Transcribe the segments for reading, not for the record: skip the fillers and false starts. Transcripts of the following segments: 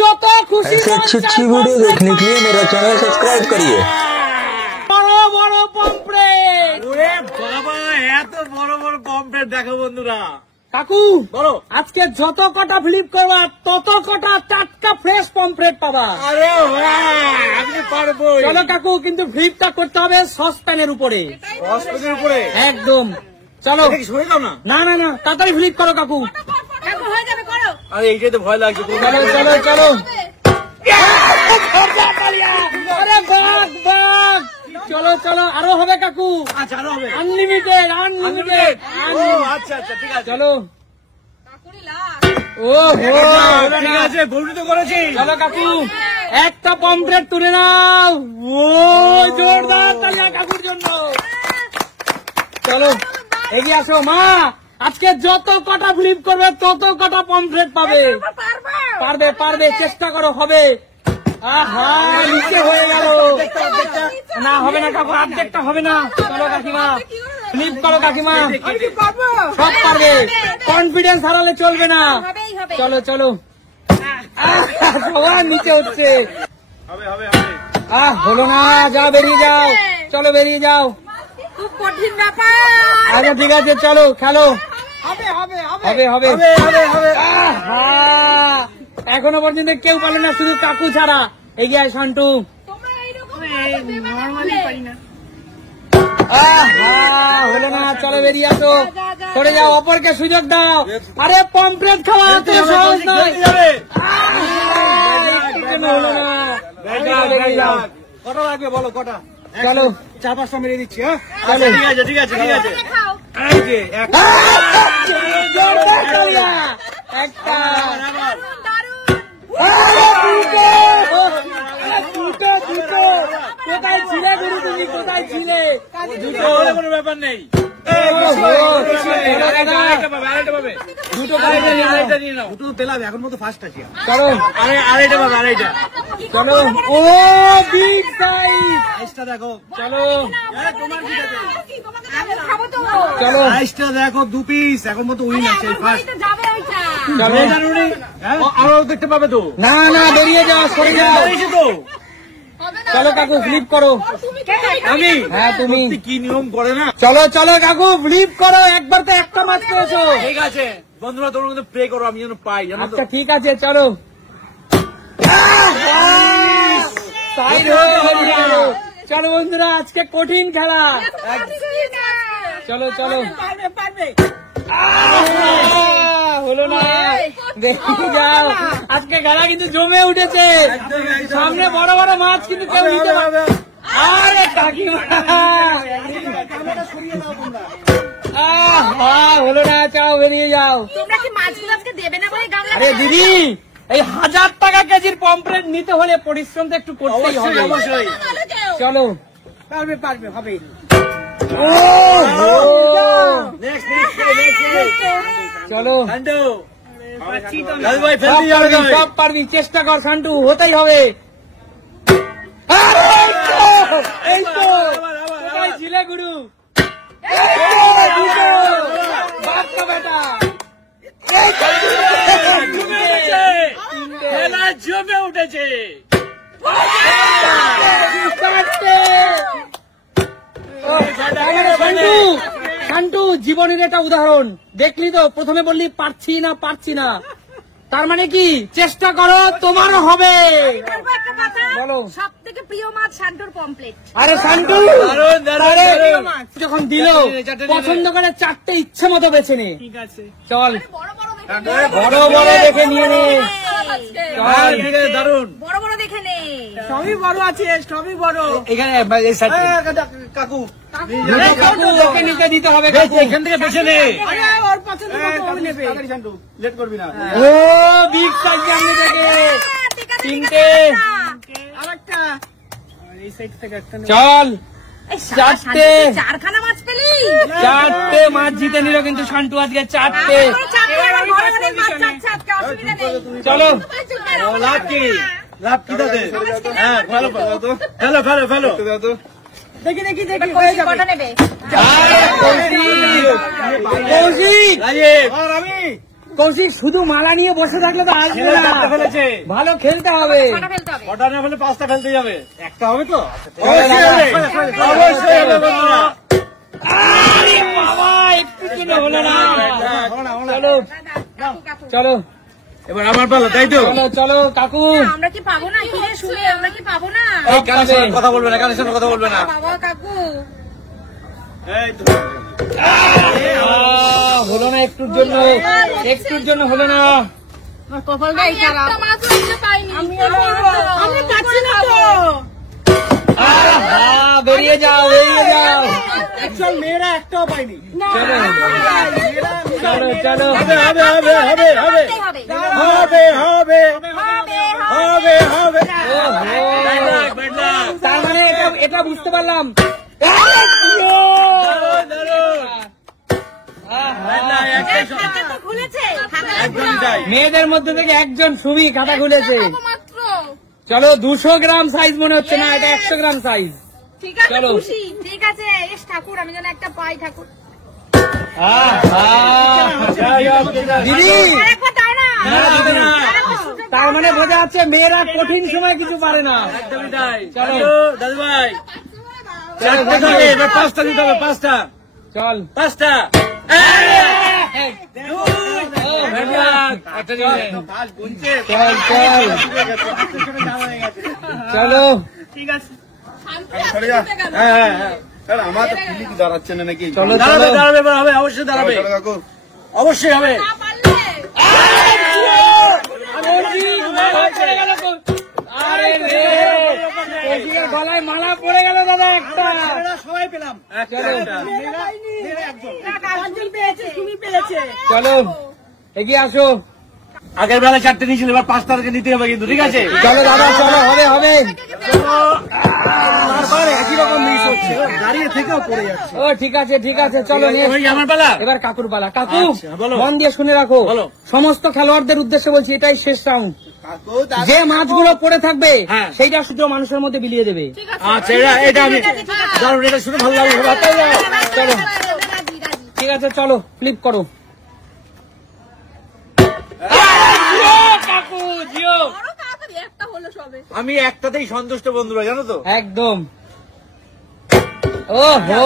যত খুশি ऐसे अच्छी अच्छी वीडियो देखने के लिए मेरा चैनल सब्सक्राइब करिए। বড় বড় পমফ্রেট। ওরে বাবা, এত বড় বড় পমফ্রেট দেখো বন্ধুরা। কাকু বলো, আজকে যত কটা ফ্লিপ করবা তত কটা টাটকা ফ্রেশ পমফ্রেট পাবা। আরে আমি পারবো। চলো কাকু, কিন্তু ফ্লিপটা করতে হবে সসপ্যানের উপরে, হসপিটালের উপরে একদম। চলো শুনে দাও না। না না না, তাড়াতাড়ি ফ্লিপ করো কাকু। আরে এইটাই তো ভয় লাগছে। চলো চলো চলো। আরে বাঘ বাঘ। চলো চলো, আরো হবে কাকু। আচ্ছা, আরো হবে। Unlimited unlimited. ও আচ্ছা আচ্ছা, ঠিক আছে। চলো। ও হো, ঠিক আছে, ভুল তো করেছি। চলো কাকু, একটা পমফ্রেট তুলে নাও। ও জোরদার তালিয়া কাকুর জন্য। চলো এগিয়ে আসো মা, আজকে যত কটা ফ্লিপ করবে তত কটা পমফ্রেট পাবে। পারবে পারবে, চেষ্টা করো, হবে। আহা, নিচে হয়ে গেল। না হবে না কাকু, অর্ধেকটা হবে না। চলো কাকিমা, ফ্লিপ করো কাকিমা, সব পারবে। কনফিডেন্স হারালে চলবে না। চলো চলো। সবার নিচে হচ্ছে। হবে হবে হবে। হলো না, যাও বেরিয়ে যাও। চলো বেরিয়ে যাও। খুব কঠিন ব্যাপার। আচ্ছা ঠিক আছে, চলো খেলো। হবে হবে হবে হবে হবে হবে হবে হবে। আহা, এখনো পর্যন্ত কেউ পারলো না, শুধু কাকু ছাড়া। এগিয়ে আয় শান্টু। তোমরা এইরকম নরমালি পারি না। আহা, হলো না, চলো বেরিয়ে আসো। সরে যাও, অপরকে সুযোগ দাও। আরে পমফ্রেট খাওয়া এত সহজ নয়। যাবে। হলো না। কটা লাগবে বলো, কটা? চলো 4-5টা মেরে দিচ্ছি। হ্যাঁ, চলো। ঠিক আছে ঠিক আছে ঠিক আছে। খাও। এই যে এক। জোরদার তালিয়া। একটা দারুণ। দুটো দুটো। কোথায় ছিলে গুরু, তুমি কোথায় ছিলে? দুটো হলে কোনো ব্যাপার নেই। দুটো আড়াইটা নিয়ে নাও। দুটো তেলাবে, এখন মতো ফার্স্ট আছি। চলো আড়াইটা পাবে, আড়াইটা। চলো। ও বিগ সাইজ। আইসটা দেখো। চলো তোমার কি আছে? আমি খাবো তো। চলো আইসটা দেখো, 2 পিস। এখন মতো উইন আছে, ফার্স্ট। তো যাবে ওইটা। চলো। আরো দেখতে পাবে তো। না না, বেরিয়ে যাও, সরে যাও। বেরিয়েছে তো। চলো কাকু, ফ্লিপ করো। আমি? হ্যাঁ তুমি। সত্যি কি নিয়ম করে না। চলো চলো কাকু, ফ্লিপ করো। একবার তো একটা মাছ পেয়েছো। ঠিক আছে বন্ধুরা, তোমরা কিন্তু প্রে করো, আমি যেন পাই, জানো তো। আচ্ছা ঠিক আছে, চলো। সাইড হয়ে গেল। চলো বন্ধুরা, আজকে কঠিন খেলা। চলো চলো। পারবে পারবে। হলো না, দেখে যাও। আজকে খেলা কিন্তু জমে উঠেছে। সামনে বড় বড় মাছ কিন্তু কেউ নিতে পারবে। আরে কাকিমা, হলো না, চাও বেরিয়ে যাও। তোমরা কি মাছগুলো আজকে দেবে না বলে গামলা? আরে দিদি, এই 1000 টাকা কেজির পমফ্রেট নিতে হলে পরিশ্রম তো একটু করতেই হবে। অবশ্যই। চলো। পারবে পারবে, হবে। ও নেক্সট নেক্সট। চলো। শান্টু, লাল ভাই ফেল সব দিয়ে যাবে। পারবি, সব পারবি, চেষ্টা কর শান্টু, হতেই হবে। এই তো কোথায় ছিলে গুরু? বাচ্চা বেটা। খেলা জমে উঠেছে। শান্টু, শান্টু জীবনের এটা উদাহরণ দেখলি তো, প্রথমে বললি পারছি না পারছি না, তার মানে কি চেষ্টা করো, তোমারও হবে। বলবো একটা কথা। বলো। সবথেকে প্রিয় মাছ শান্টুর পমফ্রেট। আরে শান্টু, দারুণ, দারুণ, আরে, দারুণ। যখন দিল পছন্দ করে 4টে ইচ্ছে মতো বেছে নে। ঠিক আছে। চল, বড় বড় বড় বড় দেখে নিয়ে নে। হ্যাঁ, ঠিক আছে, দারুণ। বড় বড় দেখে নে। সবই বড় আছে, সবই বড়। এখানে এই সাইডে কাকু কাকু, ওকে নিতে দিতে হবে কাকু। এখান থেকে বেছে নে। ওর পছন্দ মতো ও নেবে। লেট করবি না। ও বিগ সাইজ জানলে দেখে। ঠিক আছে, তিনটে। আরেকটা। এই সাইড থেকে একটা চল, এই চারটে। চারখানা মাছ পেলি। 4টে মাছ জিতে নিল কিন্তু শান্টু আজকে 4টে। চারটে আবার বড় বড় মাছ চাচ্ছে আজকে, অসুবিধা নেই। চলো। লাভ কি? লাভ কি তাতে? হ্যাঁ, ভালো ভালো তো। ফেলো ফেলো ফেলো। দেখি দেখি দেখি হয়ে যাবে। কটা নেবে? কৌশিক, কৌশিক, রাজীব। আর আমি কৌশিক শুধু মালা নিয়ে বসে থাকলে তো আসবে ছেলে না, চারটে ফেলেছে। ভালো খেলতে হবে। কটা ফেলতে হবে? কটা না ফেলে 5টা ফেলতে যাবে। একটা হবে তো? অবশ্যই হবে, অবশ্যই হবে বন্ধুরা। আরে বাবা, একটু জন্য হলো না। চলো কাকু। চলো এবার আমার পালা, তাই তো? চলো চলো কাকু। আমরা কি পাবো না? কি রে শুনে আমরা কি পাবো না? এই কানের সামনে কথা বলবে না, কানের সামনে কথা বলবে না। বাবা কাকু। এই তো। হলো না একটুর জন্য, একটুর জন্য হলো না। আমার কপালটাই খারাপ। একটা মাত্র দিতে পাইনি। আমি পাচ্ছি না তো। বেরিয়ে যাও, বেরিয়ে যাও। চল, মেয়েরা একটাও পাইনি। চলো চলো চলো। হবে, হবে, হবে, হবে, হবে। হবে। হবে, হবে, হবে, হবে। ওহো। Bad luck, bad luck। তার মানে এটা বুঝতে পারলাম। Bad luck, একটাই সব। খাতা তো খুলেছে। একদম তাই। মেয়েদের মধ্যে থেকে একজন সুমি খাতা খুলেছে। মাত্র। চলো 200 গ্রাম সাইজ মনে হচ্ছে না, এটা 100 গ্রাম সাইজ। ঠিক আছে, চলো। খুশি। ঠিক আছে, এস ঠাকুর, আমি যেন একটা পাই ঠাকুর। দিদি, আরেকবার দাও না। না, দিবে না। আরেকবার সুযোগ তার মানে বোঝা যাচ্ছে মেয়েরা কঠিন সময় কিছু পারে না। একদমই তাই। চলো। চলো, দাদু ভাই। চারটে থাকে, এবার 5টা দিতে হবে, 5টা। চল 5টা। Bad luck. একটা দিবে। চল চল চলো। হ্যাঁ, হ্যাঁ, হ্যাঁ। আমার তো পুলিশ দাঁড়াচ্ছে না নাকি? চলো দাঁড়াবে, চলো। দাঁড়াবে, এবার হবে, অবশ্যই দাঁড়াবে। চলো কাকু। অবশ্যই হবে। না পারলে। কৌশিক, মালা পড়ে গেল। আরে রে, কৌশিকের গলায় মালা পড়ে গেল দাদা একটা। সবাই পেলাম। চলো একজন পেয়েছে, তুমি পেয়েছে। চলো এগিয়ে আসো। আগের বেলা 4টে নিয়েছিল, এবার 5টাকে নিতে হবে কিন্তু, ঠিক আছে? চলো দাদা চলো, হবে হবে। বারবার একই রকম মিস হচ্ছে, দাঁড়িয়ে থেকেও পড়ে যাচ্ছে। ও ঠিক আছে ঠিক আছে, চলো ওই next। আমার বেলা। এবার কাকুর পালা। কাকু আচ্ছা, বলো। মন দিয়ে শুনে রাখো, বলো। সমস্ত খেলোয়াড়দের উদ্দেশ্যে বলছি, এটাই শেষ রাউন্ড। কাকু দাদা যে মাছগুলো পড়ে থাকবে হ্যাঁ। সেইটা শুধু মানুষের মধ্যে বিলিয়ে দেবে। আচ্ছা, এটা আমি দারুণ, এটা শুনে ভালো লাগলো। চলো রাজি, রাজি। ঠিক আছে, চলো ফ্লিপ করো। কাকু জিও। বড় তাড়াতাড়ি, একটা হলো সবে। আমি একটাতেই সন্তুষ্ট বন্ধুরা, জানো তো? একদম। ও হো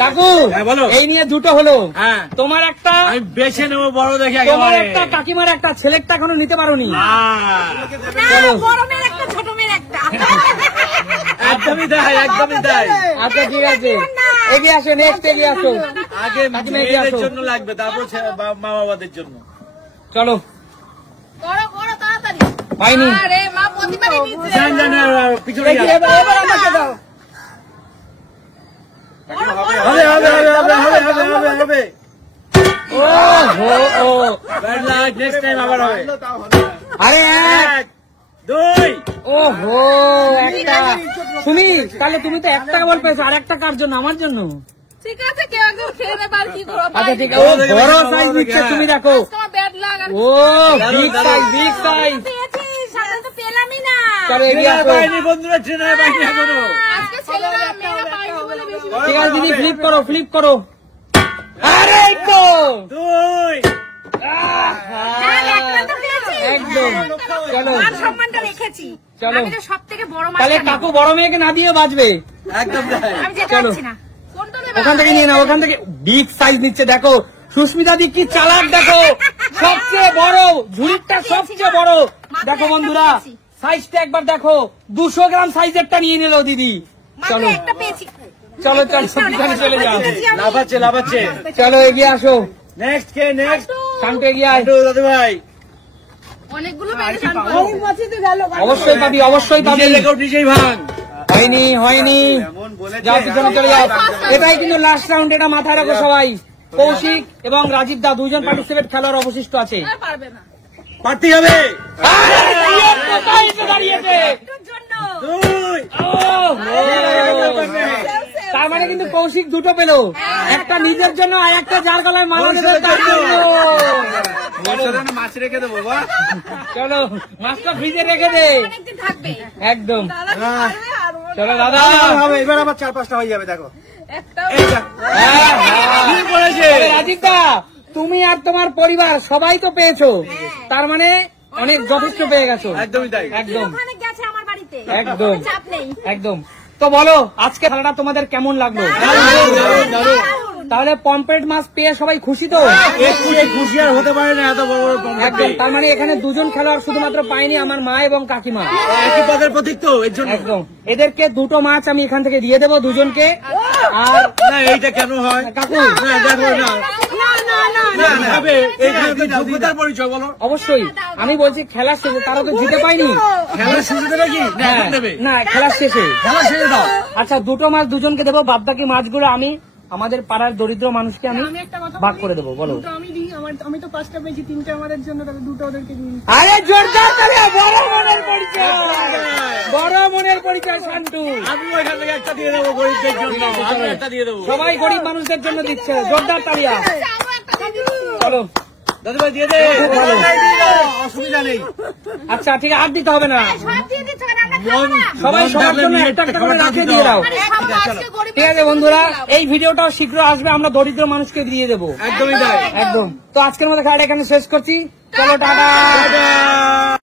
কাকু, হ্যাঁ, বলো। এই নিয়ে দুটো হলো। হ্যাঁ। তোমার একটা, আমি বেছে নেবো বড় দেখে তোমার একেবারে। একটা, কাকিমার একটা, ছেলেরটা এখনো নিতে পারোনি। না, চলো। বড় মেয়ের একটা, ছোট মেয়ের একটা। একদমই তাই, একদমই তাই। আচ্ছা ঠিক আছে, এগিয়ে আসো, নেক্সট এগিয়ে আসো। আগে কাকিমা এগিয়ে মেয়েদের আসো। জন্য লাগবে, তারপর মা বাবাদের জন্য। চলো বড় তাড়াতাড়ি। হয়নি। আরে মা প্রতিবারই নিচ্ছে। যান, যান, পিছনে যান। এবার আমাকে দাও। হবে, হবে, হবে, হবে, হবে, হবে, হবে, হবে। ও হো ও, Bad luck, next time আবার হবে। আরে এক, 1, 2। ও হো একটা। তুমি তাহলে তুমি তো একটা বল পেয়েছো, আর একটা কার জন্য? আমার জন্য। ঠিক আছে, কেউ একদম খেয়ে নেবে আর কি করবো। আচ্ছা ঠিক আছে, ও বড় সাইজ নিচ্ছে, তুমি দেখো। তোমার ব্যাড লাগ আর ও বিগ সাইজ, বিগ সাইজ। পেয়েছি, সামনে তো পেলামই না। চলো এগিয়ে ট্রেনার আসো। পাইনি বন্ধুরা, ট্রেনার পাইনি এখনো। আজকে ছেলেরা মেয়েরা পাইনি বলে বেশি। ঠিক আছে দিদি, ফ্লিপ করো, ফ্লিপ করো। আরে এই তো 2। হ্যাঁ, একটা তো পেয়েছি। একদম। চলো মান সম্মানটা রেখেছি। চলো। আমি তো সব থেকে বড় মাছ তাহলে কাকু বড় মেয়েকে না দিয়ে বাঁচবে। একদম তাই। আমি যেতে চলো। পারছি না। কোনটা নেবে? ওখান থেকে নিয়ে নাও, ওখান থেকে। বিগ সাইজ নিচ্ছে, দেখো সুস্মিতা দি কি চালাক, দেখো সবচেয়ে বড় ঝুড়িটা, সবচেয়ে বড়। দেখো বন্ধুরা, সাইজটা একবার দেখো, 200 গ্রাম সাইজেরটা নিয়ে নিল দিদি। মাত্র চলো একটা পেয়েছি। চলো চলো, পিছনে চলে যাও। লাফাচ্ছে, লাফাচ্ছে। চলো এগিয়ে আসো, নেক্সট কে, নেক্সট? শান্ত এগিয়ে আয়। দাদু ভাই। অনেকগুলো পেয়েছি। অবশ্যই পাবি, অবশ্যই পাবি। নিজের রেকর্ড নিজেই ভাঙ। হয়নি হয়নি, এমন বলেছে যাও পিছনে চলে যাও। এটাই কিন্তু লাস্ট রাউন্ড, এটা মাথায় রাখো সবাই। কৌশিক এবং রাজীব দা দুইজন পার্টিসিপেট খেলোয়াড় অবশিষ্ট আছে। আর পারবে না। পারতেই হবে। আরে, কোথায় এসে দাঁড়িয়েছে? একটুর জন্য। 2। তার মানে কিন্তু কৌশিক দুটো পেল, একটা নিজের জন্য আর একটা যার গলায় মালা দেবে তার জন্য। মাছ রেখে দেবো বা চলো মাছটা ফ্রিজে রেখে দে। অনেকদিন থাকবে। একদম। দাদা কি পারবে আর ওর চলো দাদা। হবে, এবার আবার 4-5টা হয়ে যাবে, দেখো। একটা হ্যাঁ, হ্যাঁ। কি বলেছে? রাজীব দা, তুমি আর তোমার পরিবার সবাই তো পেয়েছো, তার মানে অনেক যথেষ্ট পেয়ে গেছো। একদমই তাই। একদম ওখানে গেছে আমার বাড়িতে, একদম কোনো চাপ নেই। একদম। তো বলো আজকে খেলাটা তোমাদের কেমন লাগলো? তাহলে পমফ্রেট মাছ পেয়ে সবাই খুশি তো? একটু খুশি আর হতে পারে না, এত বড় বড় পমফ্রেট একদম। তার মানে এখানে দুজন খেলোয়াড় শুধুমাত্র পায়নি, আমার মা এবং কাকিমা। একই পদের প্রতীক তো, এর জন্য। একদম। এদেরকে দুটো মাছ আমি এখান থেকে দিয়ে দেবো দুজনকে। আর না, এইটা কেন হয় কাকু না, দেখো না, না, না, হবে। এইখানে তো যোগ্যতার পরিচয়, বলো। অবশ্যই আমি বলছি খেলার শেষে, তারা তো জিতে পায়নি। খেলার শুরু দেবে কি? না, এখন হ্যাঁ, দেবে। না খেলার শেষে। খেলা শেষে দাও। আচ্ছা দুটো মাছ দুজনকে দেবো, বাদ বাকি মাছগুলো আমি আমাদের পাড়ার দরিদ্র মানুষকে আমি আমি একটা কথা ভাগ বলি? করে দেবো। বলো। দুটো আমি দিই, আমি তো 5টা পেয়েছি, 3টে আমাদের জন্য, তাহলে 2টো ওদেরকে দিই। আরে জোরদার তালিয়া, বড় মনের পরিচয়, বড় মনের পরিচয় শান্তু। আমি ওইখান থেকে একটা দিয়ে দেবো গরিবদের জন্য, আমি একটা দিয়ে দেবো। সবাই গরিব মানুষদের জন্য দিচ্ছে, জোরদার তালিয়া। চলো দাদু ভাই দিয়ে দে, ভালো। অসুবিধা নেই। আচ্ছা ঠিক আছে, আর দিতে হবে না, সব দিয়ে দিচ্ছ কেন? আমরা খাবো না। সবাই সবার জন্য একটা একটা করে রাখে দিয়ে দাও। আরে খাবো, আজকে গরিব ঠিক আছে বন্ধুরা, এই ভিডিওটাও শীঘ্র আসবে, আমরা দরিদ্র মানুষকে দিয়ে দেবো। একদমই তাই। একদম। তো আজকের মতো খেলাটা এখানে শেষ করছি। চলো টাটা।